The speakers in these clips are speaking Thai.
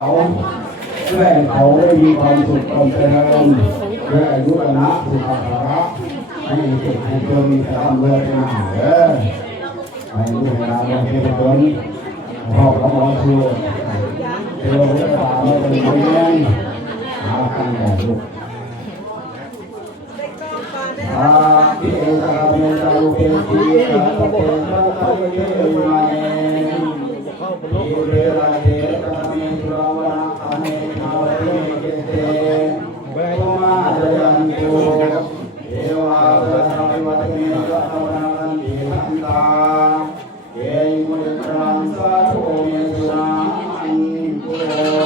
เขาเพื่อให้เขาได้มีความสุขความเจริญเพื่ออายุวันะสุขภาพให้เกิดให้เกิดมีแต่ความเลื่อนหน้าให้ดูเวลาเราเกิดจนพ่อของเราคือเทวดาไม่เป็นคนเลี้ยงหาทางแบบลูกที่เอกาเมตาลุเกติกาตเตนะตะเกมาเนอิเรราเดตะเมตุราวะนะเมนาวะเมเกเตเวมาจยันตุเทวาสะสัมวัตเมตะวะนันติหันตาเกยมุตตังสาธุเมตุนาอันตุโย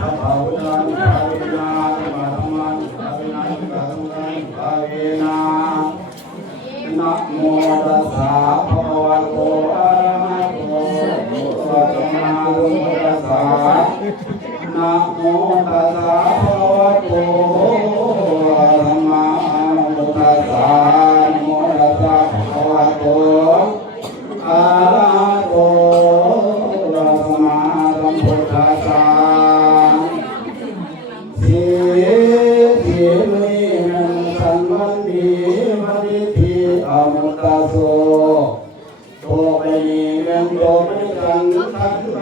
สัพพะพุทธังภาเวนะธรรมังภาเวนะกังกังภาเวนะนะโมตัสสะภะคะวะโตอะระหะโตสัมมาสัมพุทธัสสะนะโมตัสสะภะคะวะโตสัมมาสัมพุทธัสสะนะโมตัสสะภะคะวะโตอะระหะโตสัมมาสัมพุทธัสสะสีสีมินันสันวันดีวันดีอมุตตะโสโตไปนี้นันโตไม่กันทันไป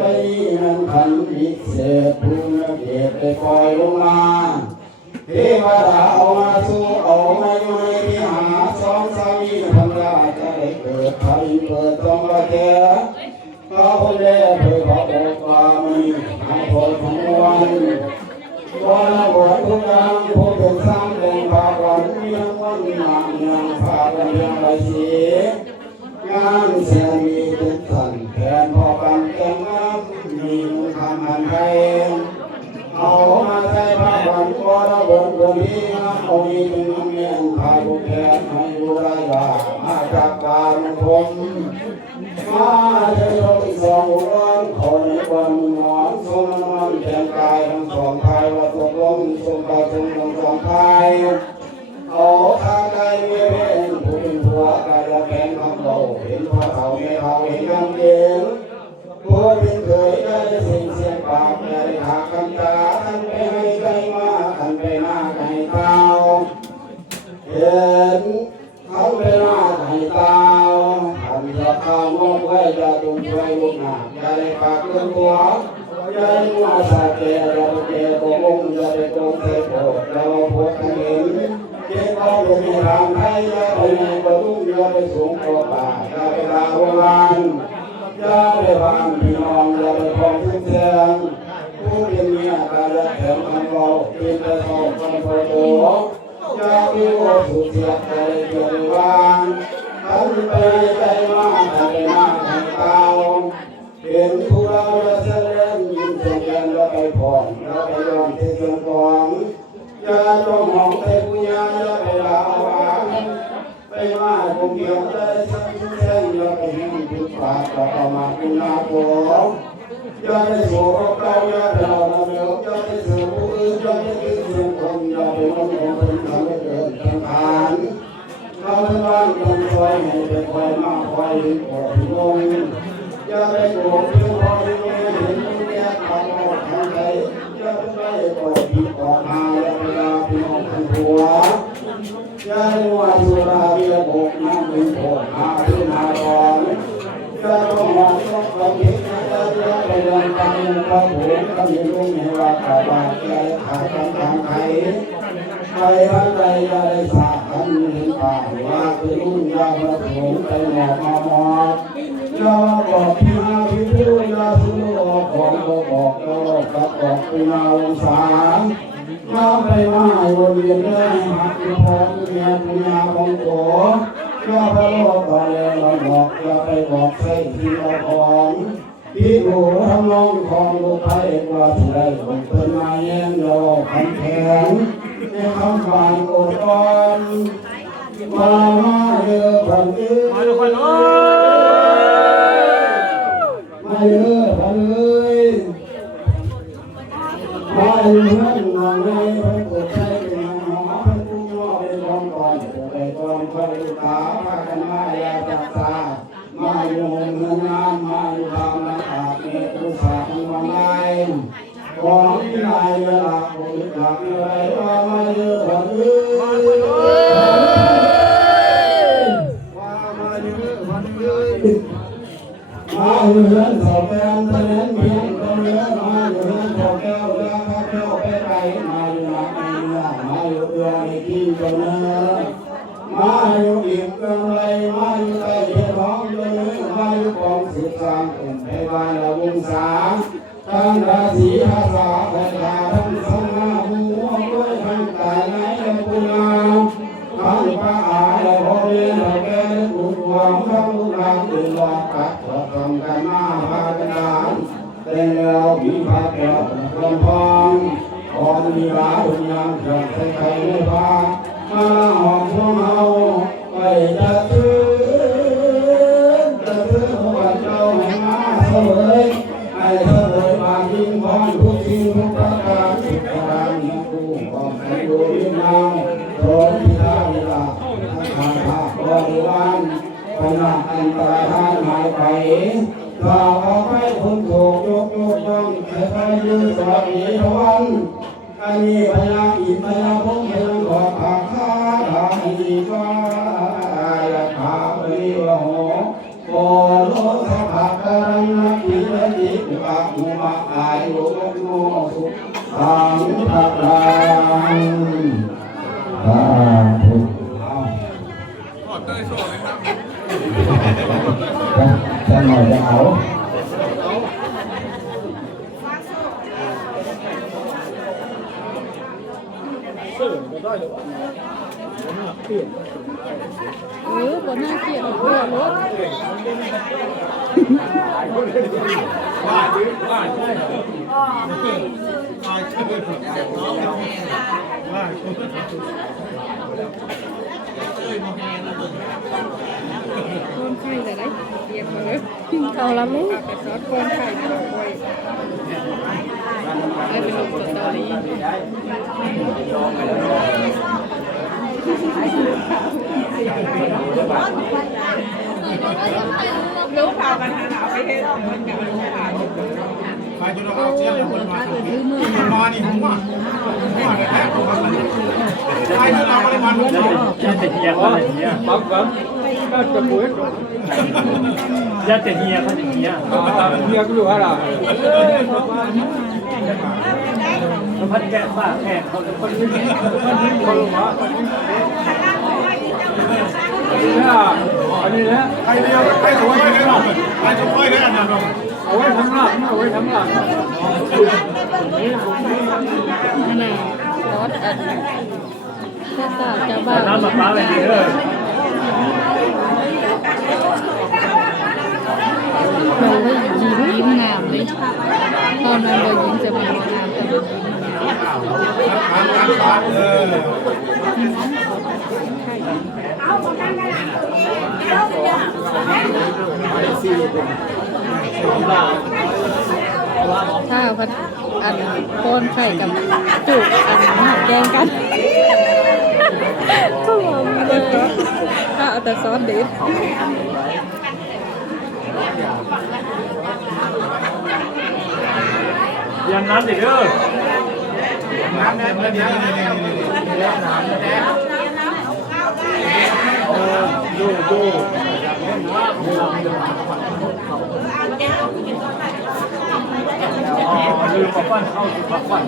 นันทันวิเศษภูมิเกตไปปล่อยลงมาเทวดาเอามาสู่เอามาอยู่ในที่หาสองสามีภรรยาจะได้เกิดไทยเกิดต้องมาแก่ก็คนแรกเคยขอบอกว่ามีหายคนทั้งวันวันละบททุกอย่างผู้เป็นสร้างแรงพาวันยังวันนางยังพาวันยังไรสีงานเสียมีทุกท่านแทนพอกันแก่งงามมีมุขมันไทยเอามาใส่พาวันวันละบทวันนี้เอามีเป็นน้ำเมียนพายบุกแขนให้ดูไรว่ามาจากการพมมาเจอสองวันคนในวันนอนสมนอนแขนกายทั้งสองทายว่าตกลงสมบัติทั้งสองทายเอาข้างในไม่เป็นผู้เป็นผัวกายละแขนคำเราเห็นพ่อเขาไม่เขาเห็นยังเด่นผู้เป็นเคยได้สิ่งเสียงปากได้หาคำตาทันไปให้ใจมาทันไปหน้าให้เต้าเห็นเขาไปหน้าให้เต้าทันจะข้าวมองไว้จะตุ้มไว้ลูกหน้าอย่าได้ปากเรื่องตัวอย่าได้มัวสาเกอย่าได้เกโกงอย่าได้โกงเทโกอย่ามาพูดกันเห็นเจ้าพ่อเป็นทางไทยอย่าไปในประตูอย่าไปสูงตัวป่าอย่าไปลาโบราณอย่าไปฟังพี่น้องอย่าไปฟังเสียงผู้เป็นเมียการละแถมคำเราเป็นแต่สองคำโปรโตอย่าไปโอ้สุดเสียใจเกิดวางทันไปใจมาทันไปหน้าทันเต้าเป็นผู้เราจะเล่นยิ้มเสียงแล้วไปผ่อนแล้วไปยอมที่เสียงกองอย่าจ้องมองไปผู้ยาอย่าไปลาหวานไปมาคงเกี่ยวได้สักเส้นอย่าไปหิ้งทุกปากต่อมาคุณนาโกอย่าไปโศกเก่าอย่าไปเราเดียวอย่าไปเสือผู้อื่นอย่าไปกินเสียงคนอย่าไปมองคนเป็นทำให้เกิดสังขารเราเป็นบ้านต้องคอยให้ไปคอยมาคอยขอพี่น้องอย่าไปโกรธเพื่อนคอยเห็นแก่ทำออกทางใจอย่าไปปล่อยผิดออกมาอย่าไปลาพี่น้องทั้งผัวอย่าไปว่าสุราเบียบกน้ำเป็นโผล่หาที่นาดอนอย่าต้องมองต้องความคิดอย่าไปเดินตามกระผมก็มีลูกให้ว่าขาบาดใจขาดกันทางไทยไปบ้านใดอย่าได้สาหันเห็นป่าว่าคือรุ่นยาประถมไปหมอบมาหมอบอย่าบอกพี่นาพี่ผู้อย่าซื้อบอกของบอกอย่ากับบอกพี่นาลงสารอย่าไปมาวนเวียนได้หักพร้อมเมียปุญญาของโกอย่าไปโลกไปเราบอกอย่าไปบอกใส่ที่เราของพี่ผู้ทำลองของลูกไผ่ว่าที่ได้ลงเป็นมาแย่งเราคำแข็งในคำผ่านอดอ่อนมาเยอะพันเอ้ยมาทุกคนเอ้ยมาเยอะพันเอ้ยมาเยอะนอนในพันกดใจเป็นหอพันกุ้งย่อเป็นกองก่อนไปกองคอยตาพากันมาอยาจับตามาอยู่เงินงานมาอยู่ทางนาขาเมตุสาทั้งวันไง ของที่นายหลักบุญหลักอะไรว่ามาเยอะกว่าอื่นว่ามาเยอะกว่าอื่นมาอยู่เรื่องสอบแก้วเรียนเพียงตัวเนื้อมาอยู่เรื่องสอบแก้วเรือข้าเจ้าไปไหนมาอยู่หลักในเรือมาอยู่เรือในที่ตัวเนื้อมาอยู่อิ่มกันไรมาอยู่ใต้เทียนร้องตัวเนื้อมาอยู่กองสืบสานอุ่นไปบ้านละวงศาทั้งราศีอาสาพยาทั้งสง่าหัวด้วยทั้งตายในกุลาทั้งพระอาและพ่อเลี้ยงเราแก่บุญหวังทั้งลูกหลานตื่นรอกัดขอทำกันมาพากันนานแต่แล้วมีพระแก้วลำพองอ่อนมีหลาบุญยังจับใส่ไข่ในพามาหอมพวกเราไปจะซื้อหัวเจ้าให้มาเสวยให้เสวยมาทิ้งพรทุกสิ่งทุกประการสุขการมีคู่ของใครอยู่ยิ่งนาวโสมิทาวิลาทางภาคบริวารพนักอันตรายท่านหายไปถ้าเอาไปคนถูกยกย่องให้ใครยืนสวัสดีทวันอันนี้พญาอินพญาพงพญาขอขาข้าทางอีกว่าอยากขาบริวโหโอโลสภาการนักที่ละจิตปากมุมาอายุโนสุขังทักรังสาธุจะหน่อยจะเอาบนหน้าเกียรติหัวรถคนไข้แต่ได้เกียรติเลยเอาละมั้งแต่ซอสคนไข้ไม่ต้องคอยได้เป็นลมสตอรี่รู้ข่าวกันหาไปเฮ็ดเหมือนกันรู้ข่าวไปจนเราเชี่ยงคนมานี่หัวแท้ตัวมันไปจนเราไปมันจะเฮียเขาจะเฮียปั๊บปั๊บก็จะป่วยจะเฮียเขาจะเฮียเฮียก็รู้อะไรพันแก่ป้าแก่เขาคนนี้คนมาอันนี้นะใครเดียวใครถูกไว้ได้หรอใครถูกไว้ได้อันนั้นเอาไว้ทั้งหลังเอาไว้ทั้งหลังนั่นน่ะรถอันแค่ตาจะบ้าน้ำมะพร้าวอะไรดีเลยเราก็ยิ้มงามเลยตอนนั้นเรายิ้มจะมางามแต่ถ้าพัดอันโคนไข่กับจุกอันหอมแดงกันก็หอมเลยถ้าเอาแต่ซอสเด็ดยันน้ำดิเด้อน้ำแน่เดี๋ยวดูลืมปั้นเข้าปั้น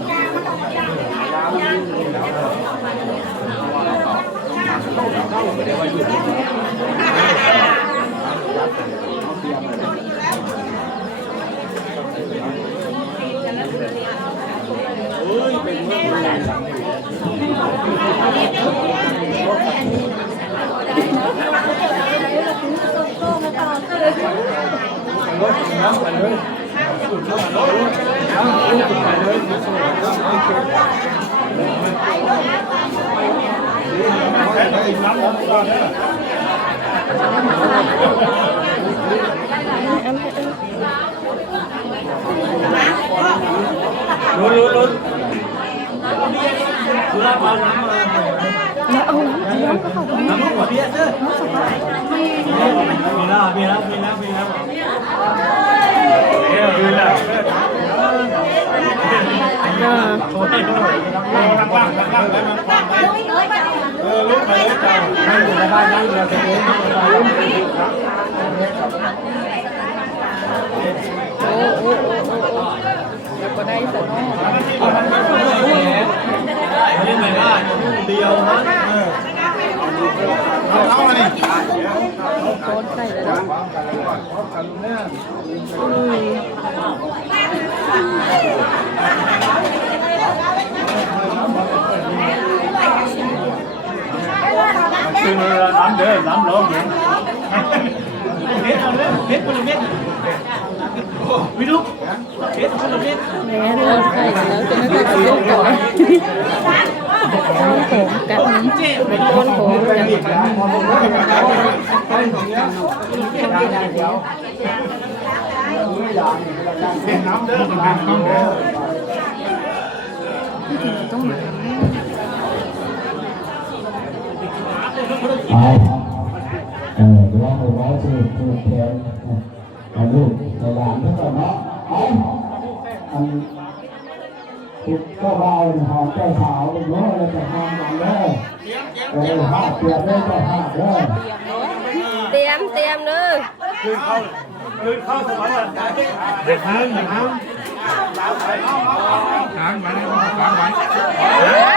น้ำไปเลยน้ำไปเลยลุ้นสุรามาน้ำมาแล้วเอาน้ำก็เข้าไปน้ำหัวเบี้ยเด้อน้ำสบายมีแล้วเดี๋ยว โอ้ยลังได้มันลุกไปเลยจ้านั่งอยู่ในบ้านนั่งอยู่ในเองแล้วก็ได้สนอง นี่ไหนได้เดียวนะเอามาดิ โซนใส่แล้วคือน้ำเด้อน้ำร้อนเนี่ยเฮ็ดเอาเลยเฮ็ดคนละเม็ดวิดุเฮ็ดคนละเม็ด แม่เราใส่แล้วจะไม่ต้องยกต่อโคนผมกันเป็นโคนผมกัน น้ำเด้อน้ำเด้อ ต้องมา ไปเดี๋ยวเราไว้สูตรแทนเอาลูกในหลานทั้งหมดเนาะอันทุกก็ว่าหอมเจ้าสาวเนาะแล้วจะทำกันเด้อภาพเปลี่ยนได้จะภาพเด้อ เตรียมเลย เข้าสมัยเด็กค้างไว้ค้างไว้